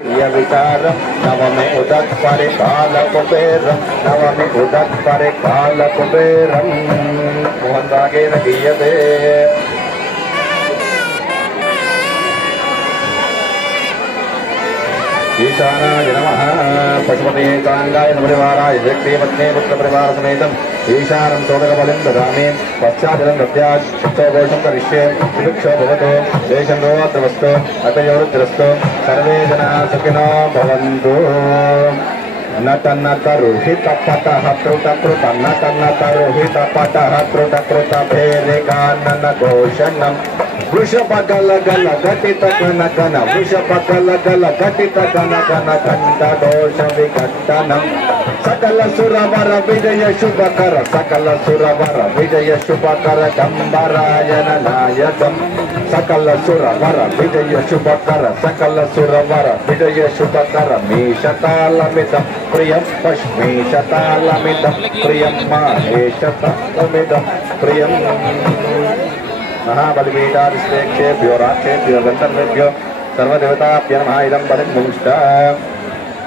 विचारम नवमे उदक परिकाल कुबेरम नवमे उदक परिकाल कुबेरम मोहन रागे गीयते ईशानाय नमः पशुपते कांगाय परिवाराय व्यक्ति पत्नी पुत्र परिवार समेतम ईशानं तोदकबलिं ददामि पश्चाजलं दद्यात् चित्तघोषं करिष्ये विवक्षो भवतु देशं रोत्रवस्तु अतयोरुद्रस्तु सर्वे जनाः सुखिनो भवन्तु नटनत रुहित पटः त्रुटकृत नटनत रुहित पटः त्रुटकृत भेरिगानन घोषणम् वृषभगल गल घटित घन घन वृषभगल गल घटित घन घन कंठ दोष विघटनम् सकल सुरवर विजय शुभकर सकल सुरवर विजय शुभकर गंभरायन नायकम् सकल सुरवर विजय शुभकर सकल सुरवर विजय शुभकर मीशतालमिदं प्रियं पश्मीशतालमिदं प्रियं माहेशतालमिदं प्रियं महाबलिपीठादिश्रेष्ठेभ्यो राक्षेभ्यो गन्धर्वेभ्यो सर्वदेवताभ्यो नमः इदं बलिं मुष्ट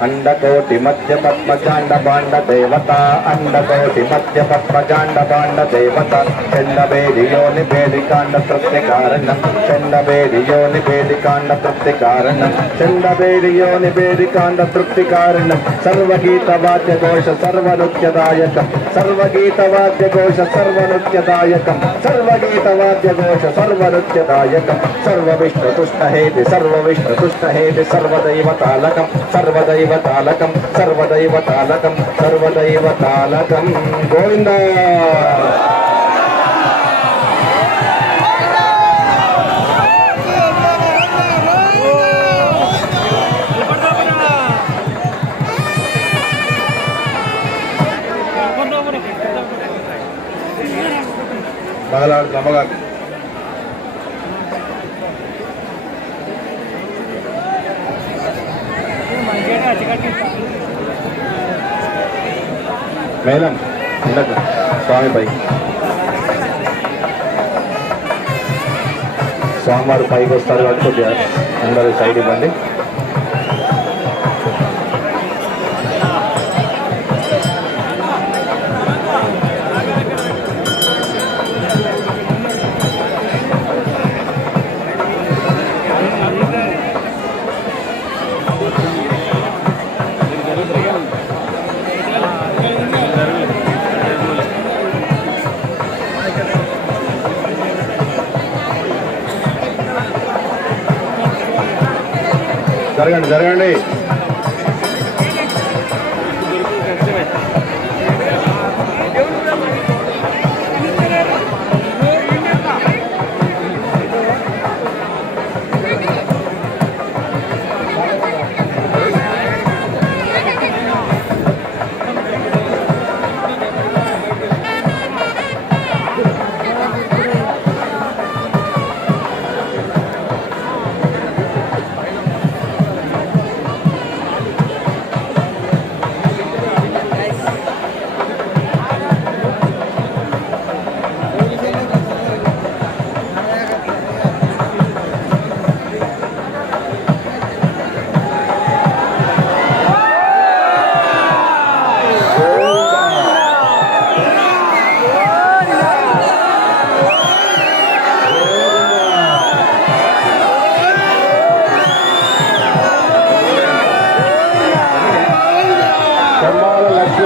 अंडकोटि मध्य पद्मजांड बांड देवता अंडकोटि मध्य पद्मजांड बांड देवता चंडबेदियो निबेदिकांड तृप्ति कारणं चंडबेदियो निबेदिकांड तृप्ति कारणं चंडबेदियो निबेदिकांड तृप्ति कारणं सर्वगीत वाद्य घोष सर्वनृत्यदायकं सर्वगीत वाद्य घोष सर्वनृत्यदायकं सर्वगीत वाद्य घोष सर्वनृत्यदायकं सर्वविष्णु तुष्ट हेति सर्वविष्णु तुष्ट हेति सर्वदैवतालकं सर्वदैव तालकम सर्वदैव तालकम सर्वदैव तालकम गोविंद मगला మేళం ఉండదు స్వామిపై స్వామివారు పైకి వస్తారు కాబట్టి కొద్దిగా అందరూ సైడ్ ఇవ్వండి. జరగండి జరగండి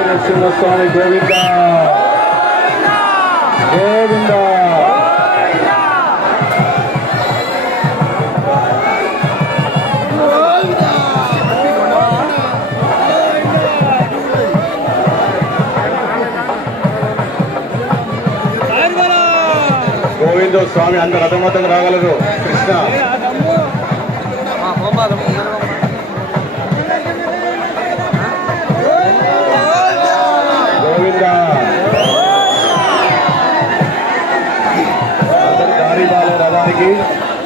నరసింహస్వామి గోవింద గోవింద. గోవింద స్వామి అందరు రథమతం రాగలరు. కృష్ణ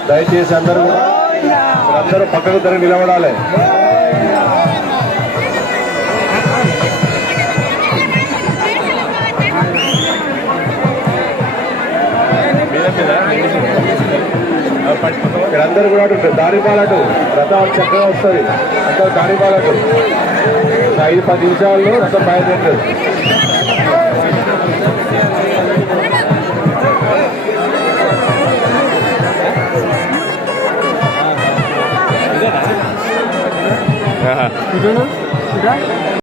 దయచేసి అందరూ పక్కకు తిరిగి నిలబడాలి. మీరందరూ కూడా అటు దారి పాలటు రథం చక్కగా వస్తుంది అందరూ దారి పాలటు 5-10 నిమిషాల్లో రథం బయలుదేరుతుంది.